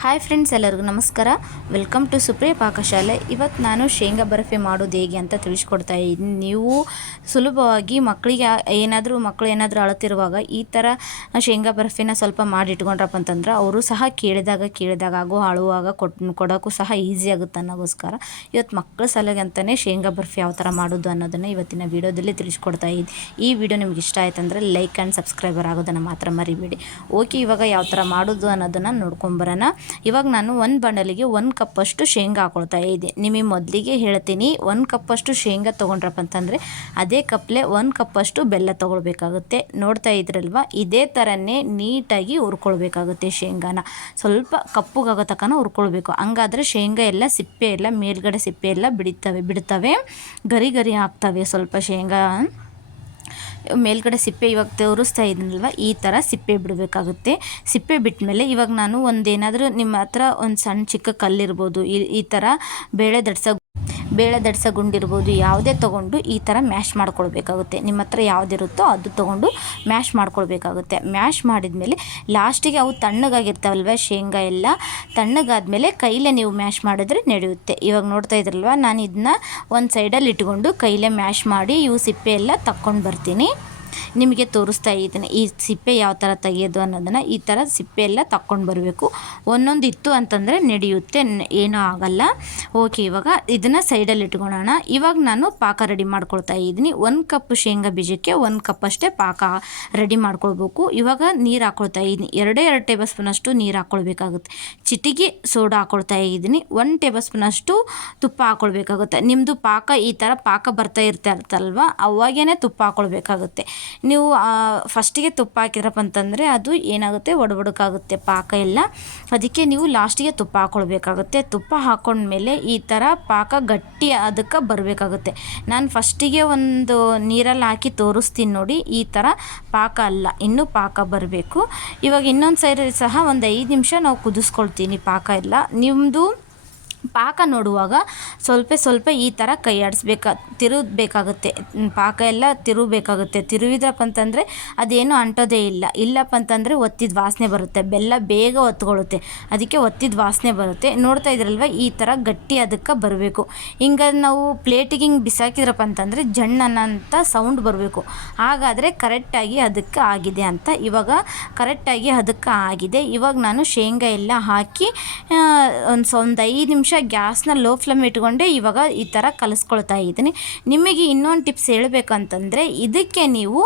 Hi friends ಎಲ್ಲರಿಗೂ ನಮಸ್ಕಾರ. Welcome to Supriya ಪಾಕಶಾಲೆ ಇವತ್ತು ನಾನು ಶೇಂಗಾ ಬರ್ಫಿ ಮಾಡೋದು ಹೇಗೆ ಅಂತ ತಿಳಿಸ್ಕೊಡ್ತಾ ಇದ್ದೀನಿ. ನೀವು ಸುಲಭವಾಗಿ ಮಕ್ಕಳಿಗೆ ಏನಾದರೂ ಮಕ್ಕಳು ಏನಾದರೂ ಅಳತಿರುವಾಗ ಈ ಥರ ಶೇಂಗಾ ಬರ್ಫಿನ ಸ್ವಲ್ಪ ಮಾಡಿ ಇಟ್ಕೊಂಡ್ರಪ್ಪ ಅಂತಂದ್ರೆ ಅವರು ಸಹ ಕೇಳಿದಾಗ ಕೇಳಿದಾಗ ಹಾಗೂ ಅಳುವಾಗ ಕೊಟ್, ಕೊಡೋಕ್ಕೂ ಸಹ ಈಸಿ ಆಗುತ್ತೆ ಅನ್ನೋಗೋಸ್ಕರ ಇವತ್ತು ಮಕ್ಕಳ ಸಲುವಾಗಿ ಅಂತಲೇ ಶೇಂಗಾ ಬರ್ಫಿ ಯಾವ ಥರ ಮಾಡೋದು ಅನ್ನೋದನ್ನು ಇವತ್ತಿನ ವೀಡಿಯೋದಲ್ಲಿ ತಿಳಿಸ್ಕೊಡ್ತಾ ಇದ್ದೀನಿ. ಈ ವಿಡಿಯೋ ನಿಮ್ಗೆ ಇಷ್ಟ ಆಯ್ತಂದ್ರೆ ಲೈಕ್ ಆ್ಯಂಡ್ ಸಬ್ಸ್ಕ್ರೈಬರ್ ಆಗೋದನ್ನು ಮಾತ್ರ ಮರಿಬೇಡಿ. ಓಕೆ ಇವಾಗ ಯಾವ ಥರ ಮಾಡೋದು ಅನ್ನೋದನ್ನು ನೋಡ್ಕೊಂಬರೋಣ ಇವಾಗ ನಾನು ಒಂದು ಬಂಡಲಿಗೆ ಒಂದು ಕಪ್ಪಷ್ಟು ಶೇಂಗಾ ಹಾಕೊಳ್ತಾ ಇದ್ದೆ ನಿಮಗೆ ಮೊದಲಿಗೆ ಹೇಳ್ತೀನಿ, ಒಂದು ಕಪ್ಪಷ್ಟು ಶೇಂಗಾ ತೊಗೊಂಡ್ರಪ್ಪ ಅಂತಂದರೆ ಅದೇ ಕಪ್ಲೆ ಒಂದು ಕಪ್ಪಷ್ಟು ಬೆಲ್ಲ ತೊಗೊಳ್ಬೇಕಾಗುತ್ತೆ. ನೋಡ್ತಾ ಇದ್ರಲ್ವ? ಇದೇ ಥರನೇ ನೀಟಾಗಿ ಹುರ್ಕೊಳ್ಬೇಕಾಗುತ್ತೆ ಶೇಂಗಾನ. ಸ್ವಲ್ಪ ಕಪ್ಪುಗಾಗೋ ತಕ್ಕನ ಹುರ್ಕೊಳ್ಬೇಕು. ಹಂಗಾದರೆ ಶೇಂಗಾ ಎಲ್ಲ ಸಿಪ್ಪೆ ಎಲ್ಲ ಮೇಲ್ಗಡೆ ಸಿಪ್ಪೆ ಎಲ್ಲ ಬಿಡಿತವೆ, ಬಿಡ್ತವೆ. ಗರಿ ಗರಿ ಆಗ್ತವೆ ಸ್ವಲ್ಪ ಶೇಂಗಾ. ಮೇಲ್ಗಡೆ ಸಿಪ್ಪೆ ಇವಾಗ ತೋರಿಸ್ತಾ ಇದ್ದೀನಲ್ವ? ಈ ಥರ ಸಿಪ್ಪೆ ಬಿಡಬೇಕಾಗುತ್ತೆ. ಸಿಪ್ಪೆ ಬಿಟ್ಟ ಮೇಲೆ ಇವಾಗ ನಾನು ಒಂದೇನಾದರೂ ನಿಮ್ಮ ಹತ್ರ ಒಂದು ಸಣ್ಣ ಚಿಕ್ಕ ಕಲ್ಲಿರ್ಬೋದು. ಈ ಈ ಥರ ಬೇಳೆ ದಡ್ಸೋ ಬೇಳೆ ದಡ್ಸ ಗುಂಡಿರ್ಬೋದು ಯಾವುದೇ ತೊಗೊಂಡು ಈ ಥರ ಮ್ಯಾಶ್ ಮಾಡ್ಕೊಳ್ಬೇಕಾಗುತ್ತೆ. ನಿಮ್ಮ ಹತ್ರ ಯಾವುದಿರುತ್ತೋ ಅದು ತೊಗೊಂಡು ಮ್ಯಾಶ್ ಮಾಡ್ಕೊಳ್ಬೇಕಾಗುತ್ತೆ. ಮ್ಯಾಶ್ ಮಾಡಿದ್ಮೇಲೆ ಲಾಸ್ಟಿಗೆ ಅವು ತಣ್ಣಗಾಗಿರ್ತಾವಲ್ವ, ಶೇಂಗಾ ಎಲ್ಲ ತಣ್ಣಗಾದಮೇಲೆ ಕೈಲೇ ನೀವು ಮ್ಯಾಶ್ ಮಾಡಿದ್ರೆ ನಡೆಯುತ್ತೆ. ಇವಾಗ ನೋಡ್ತಾ ಇದ್ರಲ್ವ, ನಾನು ಇದನ್ನ ಒಂದು ಸೈಡಲ್ಲಿ ಇಟ್ಕೊಂಡು ಕೈಲೇ ಮ್ಯಾಶ್ ಮಾಡಿ ಇವು ಸಿಪ್ಪೆ ಎಲ್ಲ ತಕ್ಕೊಂಡು ಬರ್ತೀನಿ. ನಿಮಗೆ ತೋರಿಸ್ತಾ ಇದ್ದೀನಿ, ಈ ಸಿಪ್ಪೆ ಯಾವ ಥರ ತೆಗೆಯೋದು ಅನ್ನೋದನ್ನು ಈ ಥರ ಸಿಪ್ಪೆ ಎಲ್ಲ ತಕ್ಕೊಂಡು ಬರಬೇಕು. ಒಂದೊಂದು ಇತ್ತು ಅಂತಂದರೆ ನಡೆಯುತ್ತೆ ಏನೂ ಆಗಲ್ಲ. ಓಕೆ ಇವಾಗ ಇದನ್ನು ಸೈಡಲ್ಲಿ ಇಟ್ಕೊಳ್ಳೋಣ. ಇವಾಗ ನಾನು ಪಾಕ ರೆಡಿ ಮಾಡ್ಕೊಳ್ತಾ ಇದ್ದೀನಿ. ಒಂದು ಕಪ್ ಶೇಂಗಾ ಬೀಜಕ್ಕೆ ಒಂದು ಕಪ್ ಅಷ್ಟೇ ಪಾಕ ರೆಡಿ ಮಾಡ್ಕೊಳ್ಬೇಕು. ಇವಾಗ ನೀರು ಹಾಕ್ಕೊಳ್ತಾ ಇದ್ದೀನಿ. ಎರಡೇ ಎರಡು ಟೇಬಲ್ ಸ್ಪೂನಷ್ಟು ನೀರು ಹಾಕ್ಕೊಳ್ಬೇಕಾಗುತ್ತೆ ಚಿಟಿಗೆ ಸೋಡಾ ಹಾಕ್ಕೊಳ್ತಾ ಇದ್ದೀನಿ. ಒಂದು ಟೇಬಲ್ ಸ್ಪೂನಷ್ಟು ತುಪ್ಪ ಹಾಕ್ಕೊಳ್ಬೇಕಾಗುತ್ತೆ ನಿಮ್ಮದು ಪಾಕ ಈ ಥರ ಪಾಕ ಬರ್ತಾ ಇರ್ತಾ ಇರ್ತಲ್ವ ಅವಾಗೇ ತುಪ್ಪ ಹಾಕ್ಕೊಳ್ಬೇಕಾಗುತ್ತೆ ನೀವು ಫಸ್ಟಿಗೆ ತುಪ್ಪ ಹಾಕಿದ್ರಪ್ಪ ಅಂತಂದರೆ ಅದು ಏನಾಗುತ್ತೆ? ಒಡಬಡಕಾಗುತ್ತೆ, ಪಾಕ ಎಲ್ಲ. ಅದಕ್ಕೆ ನೀವು ಲಾಸ್ಟಿಗೆ ತುಪ್ಪ ಹಾಕ್ಕೊಳ್ಬೇಕಾಗುತ್ತೆ ತುಪ್ಪ ಹಾಕ್ಕೊಂಡ್ಮೇಲೆ ಈ ಥರ ಪಾಕ ಗಟ್ಟಿ ಅದಕ್ಕೆ ಬರಬೇಕಾಗುತ್ತೆ. ನಾನು ಫಸ್ಟಿಗೆ ಒಂದು ನೀರಲ್ಲಿ ಹಾಕಿ ತೋರಿಸ್ತೀನಿ ನೋಡಿ, ಈ ಥರ ಪಾಕ ಅಲ್ಲ, ಇನ್ನೂ ಪಾಕ ಬರಬೇಕು. ಇವಾಗ ಇನ್ನೊಂದು ಸೈಡಲ್ಲಿ ಸಹ ಒಂದು ಐದು ನಿಮಿಷ ನಾವು ಕುದಿಸ್ಕೊಳ್ತೀನಿ ಪಾಕ ಎಲ್ಲ. ನಿಮ್ಮದು ಪಾಕ ನೋಡುವಾಗ ಸ್ವಲ್ಪ ಸ್ವಲ್ಪ ಈ ಥರ ಕೈ ಆಡಿಸ್ಬೇಕಾ ತಿರುಗಬೇಕಾಗುತ್ತೆ. ಪಾಕ ಎಲ್ಲ ತಿರುಗಬೇಕಾಗುತ್ತೆ. ತಿರುವಿದ್ರಪ್ಪ ಅಂತಂದರೆ ಅದೇನು ಅಂಟೋದೇ ಇಲ್ಲ. ಇಲ್ಲಪ್ಪ ಅಂತಂದರೆ ಒತ್ತಿದ ವಾಸನೆ ಬರುತ್ತೆ. ಬೆಲ್ಲ ಬೇಗ ಒತ್ಕೊಳ್ಳುತ್ತೆ. ಅದಕ್ಕೆ ಒತ್ತಿದ ವಾಸನೆ ಬರುತ್ತೆ. ನೋಡ್ತಾ ಇದ್ರಲ್ವ, ಈ ಥರ ಗಟ್ಟಿ ಅದಕ್ಕೆ ಬರಬೇಕು. ಹಿಂಗೆ ನಾವು ಪ್ಲೇಟಿಗೆ ಹಿಂಗೆ ಬಿಸಾಕಿದ್ರಪ್ಪ ಅಂತಂದರೆ ಜಣ್ಣನಂತ ಸೌಂಡ್ ಬರಬೇಕು. ಹಾಗಾದರೆ ಕರೆಕ್ಟಾಗಿ ಅದಕ್ಕೆ ಆಗಿದೆ ಅಂತ. ಇವಾಗ ಕರೆಕ್ಟಾಗಿ ಅದಕ್ಕೆ ಆಗಿದೆ. ಇವಾಗ ನಾನು ಶೇಂಗಾ ಎಲ್ಲ ಹಾಕಿ ಒಂದು ಒಂದು ಐದು ನಿಮಿಷ ಗ್ಯಾಸ್ನ ಲೋ ಫ್ಲೇಮ್ ಇಟ್ಕೊಂಡೆ ಇವಾಗ ಈ ಥರ ಕಲಿಸ್ಕೊಳ್ತಾ ಇದ್ದೀನಿ. ನಿಮಗೆ ಇನ್ನೊಂದು ಟಿಪ್ಸ್ ಹೇಳಬೇಕಂತಂದರೆ ಇದಕ್ಕೆ ನೀವು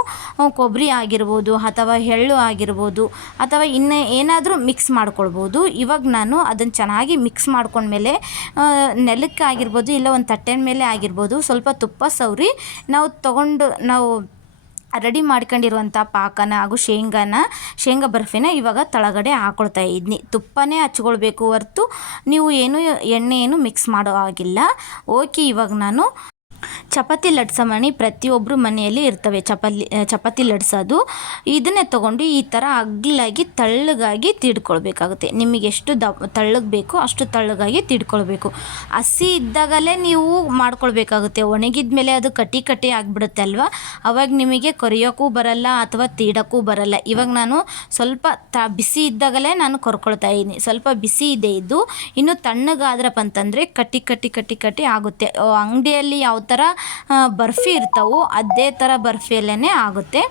ಕೊಬ್ಬರಿ ಆಗಿರ್ಬೋದು ಅಥವಾ ಎಳ್ಳು ಆಗಿರ್ಬೋದು ಅಥವಾ ಇನ್ನು ಏನಾದರೂ ಮಿಕ್ಸ್ ಮಾಡ್ಕೊಳ್ಬೋದು. ಇವಾಗ ನಾನು ಅದನ್ನು ಚೆನ್ನಾಗಿ ಮಿಕ್ಸ್ ಮಾಡ್ಕೊಂಡ್ಮೇಲೆ ನೆಲಕ್ಕೆ ಆಗಿರ್ಬೋದು ಇಲ್ಲ ಒಂದು ತಟ್ಟೆನ ಮೇಲೆ ಆಗಿರ್ಬೋದು ಸ್ವಲ್ಪ ತುಪ್ಪ ಸವರಿ ನಾವು ತೊಗೊಂಡು ನಾವು ರೆಡಿ ಮಾಡ್ಕೊಂಡಿರುವಂಥ ಪಾಕನ ಹಾಗೂ ಶೇಂಗಾನ, ಶೇಂಗಾ ಬರ್ಫಿನ ಇವಾಗ ತಳಗಡೆ ಹಾಕೊಳ್ತಾ ಇದ್ನಿ. ತುಪ್ಪನೇ ಹಚ್ಕೊಳ್ಬೇಕು ಹೊರ್ತು ನೀವು ಏನು ಎಣ್ಣೆ ಏನು ಮಿಕ್ಸ್ ಮಾಡೋ ಹಾಗಿಲ್ಲ. ಓಕೆ ಇವಾಗ ನಾನು ಚಪಾತಿ ಲಟ್ಸೋ ಮಣಿ ಪ್ರತಿಯೊಬ್ಬರು ಮನೆಯಲ್ಲಿ ಇರ್ತವೆ. ಚಪಾತಿ ಚಪಾತಿ ಲಟ್ಸೋದು. ಇದನ್ನೇ ತೊಗೊಂಡು ಈ ಥರ ಅಗ್ಲಾಗಿ ತಳ್ಳಗಾಗಿ ತಿಡ್ಕೊಳ್ಬೇಕಾಗುತ್ತೆ. ನಿಮಗೆ ಎಷ್ಟು ದ ತಳ್ಳಗೆ ಬೇಕೋ ಅಷ್ಟು ತಳ್ಳಗಾಗಿ ತಿಡ್ಕೊಳ್ಬೇಕು. ಹಸಿ ಇದ್ದಾಗಲೇ ನೀವು ಮಾಡ್ಕೊಳ್ಬೇಕಾಗುತ್ತೆ. ಒಣಗಿದ ಮೇಲೆ ಅದು ಕಟ್ಟಿ ಕಟ್ಟಿ ಆಗಿಬಿಡುತ್ತೆ ಅಲ್ವಾ? ಅವಾಗ ನಿಮಗೆ ಕೊರಿಯೋಕ್ಕೂ ಬರಲ್ಲ ಅಥವಾ ತೀಡೋಕ್ಕೂ ಬರಲ್ಲ. ಇವಾಗ ನಾನು ಸ್ವಲ್ಪ ತ, ಬಿಸಿ ಇದ್ದಾಗಲೇ ನಾನು ಕೊರ್ಕೊಳ್ತಾ ಇದ್ದೀನಿ. ಸ್ವಲ್ಪ ಬಿಸಿ ಇದೆ ಇದು. ಇನ್ನು ತಣ್ಣಗಾದ್ರಪ್ಪ ಅಂತಂದರೆ ಕಟ್ಟಿ ಕಟ್ಟಿ ಕಟ್ಟಿ ಕಟ್ಟಿ ಆಗುತ್ತೆ. ಅಂಗಡಿಯಲ್ಲಿ ಯಾವ ಬರ್ಫಿ ಇರ್ತಾವೆ, ಅದೇ ಥರ ಬರ್ಫಿಯಲ್ಲೇ ಆಗುತ್ತೆ.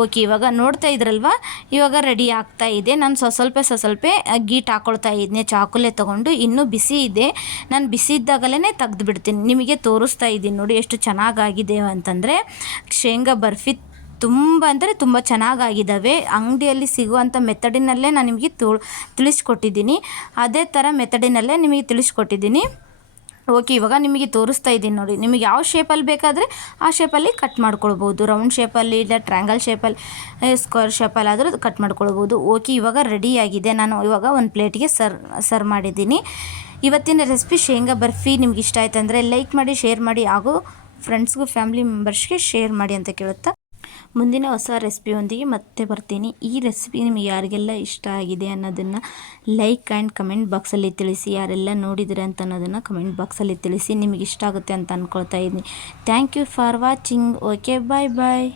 ಓಕೆ, ಇವಾಗ ನೋಡ್ತಾ ಇದ್ರಲ್ವ? ಇವಾಗ ರೆಡಿ ಆಗ್ತಾ ಇದೆ. ನಾನು ಸ್ವಸ್ವಲ್ಪ ಸ್ವಲ್ಪ ಸ್ವ ಸ್ವಲ್ಪ ಗೀಟ್ ಹಾಕ್ಕೊಳ್ತಾ ಇದ್ದೆ ಚಾಕುಲೆ ತೊಗೊಂಡು. ಇನ್ನೂ ಬಿಸಿ ಇದೆ. ನಾನು ಬಿಸಿ ಇದ್ದಾಗಲೇ ತೆಗ್ದು ಬಿಡ್ತೀನಿ ನಿಮಗೆ ತೋರಿಸ್ತಾ ಇದ್ದೀನಿ ನೋಡಿ ಎಷ್ಟು ಚೆನ್ನಾಗಾಗಿದೆ ಅಂತಂದರೆ, ಶೇಂಗಾ ಬರ್ಫಿ ತುಂಬ, ಅಂದರೆ ತುಂಬ ಚೆನ್ನಾಗಾಗಿದ್ದಾವೆ. ಅಂಗಡಿಯಲ್ಲಿ ಸಿಗುವಂಥ ಮೆಥಡಿನಲ್ಲೇ ನಾನು ನಿಮಗೆ ತಿಳಿಸ್ಕೊಟ್ಟಿದ್ದೀನಿ. ಅದೇ ಥರ ಮೆಥಡಿನಲ್ಲೇ ನಿಮಗೆ ತಿಳಿಸ್ಕೊಟ್ಟಿದ್ದೀನಿ. ಓಕೆ, ಇವಾಗ ನಿಮಗೆ ತೋರಿಸ್ತಾ ಇದ್ದೀನಿ ನೋಡಿ. ನಿಮಗೆ ಯಾವ ಶೇಪಲ್ಲಿ ಬೇಕಾದರೆ ಆ ಶೇಪಲ್ಲಿ ಕಟ್ ಮಾಡ್ಕೊಳ್ಬೋದು. ರೌಂಡ್ ಶೇಪಲ್ಲಿ ಇಲ್ಲ ಟ್ರ್ಯಾಂಗಲ್ ಶೇಪಲ್ಲಿ ಸ್ಕ್ವೇರ್ ಶೇಪಲ್ಲಿ ಆದರೂ ಕಟ್ ಮಾಡ್ಕೊಳ್ಬೋದು. ಓಕೆ, ಇವಾಗ ರೆಡಿಯಾಗಿದೆ ನಾನು ಇವಾಗ ಒಂದು ಪ್ಲೇಟಿಗೆ ಸರ್ ಸರ್ವ್ ಮಾಡಿದ್ದೀನಿ. ಇವತ್ತಿನ ರೆಸಿಪಿ ಶೇಂಗಾ ಬರ್ಫಿ ನಿಮ್ಗೆ ಇಷ್ಟ ಆಯ್ತು ಅಂದರೆ ಲೈಕ್ ಮಾಡಿ ಶೇರ್ ಮಾಡಿ ಹಾಗೂ ಫ್ರೆಂಡ್ಸ್ಗೂ ಫ್ಯಾಮಿಲಿ ಮೆಂಬರ್ಸ್ಗೆ ಶೇರ್ ಮಾಡಿ ಅಂತ ಕೇಳುತ್ತಾ ಮುಂದಿನ ಹೊಸ ರೆಸಿಪಿಯೊಂದಿಗೆ ಮತ್ತೆ ಬರ್ತೀನಿ. ಈ ರೆಸಿಪಿ ನಿಮಗೆ ಯಾರಿಗೆಲ್ಲ ಇಷ್ಟ ಆಗಿದೆ ಅನ್ನೋದನ್ನು ಲೈಕ್ ಆ್ಯಂಡ್ ಕಮೆಂಟ್ ಬಾಕ್ಸಲ್ಲಿ ತಿಳಿಸಿ. ಯಾರೆಲ್ಲ ನೋಡಿದರೆ ಅಂತ ಅನ್ನೋದನ್ನು ಕಮೆಂಟ್ ಬಾಕ್ಸಲ್ಲಿ ತಿಳಿಸಿ. ನಿಮಗೆ ಇಷ್ಟ ಆಗುತ್ತೆ ಅಂತ ಅಂದ್ಕೊಳ್ತಾ ಇದ್ದೀನಿ. Thank you for watching okay bye bye